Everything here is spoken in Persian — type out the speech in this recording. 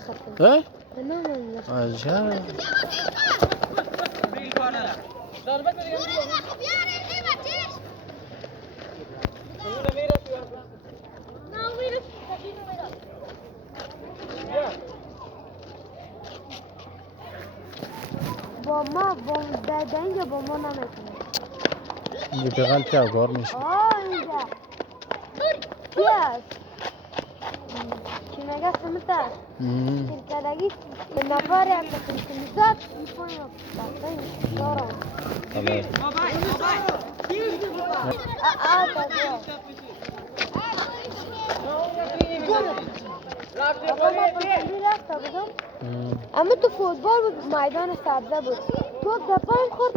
ختم اه؟ نام عجب با ما در اینجا با ما نمیتونه اینجا بغل چه کار میشه اینجا چی هست؟ چی نگه سمتا؟ تلکدگی به نفر هم تلکمیزاد میکنم بطنی دارم خلاص اما تو فوتبال بود میدان سبزه بود تو دپاین خورد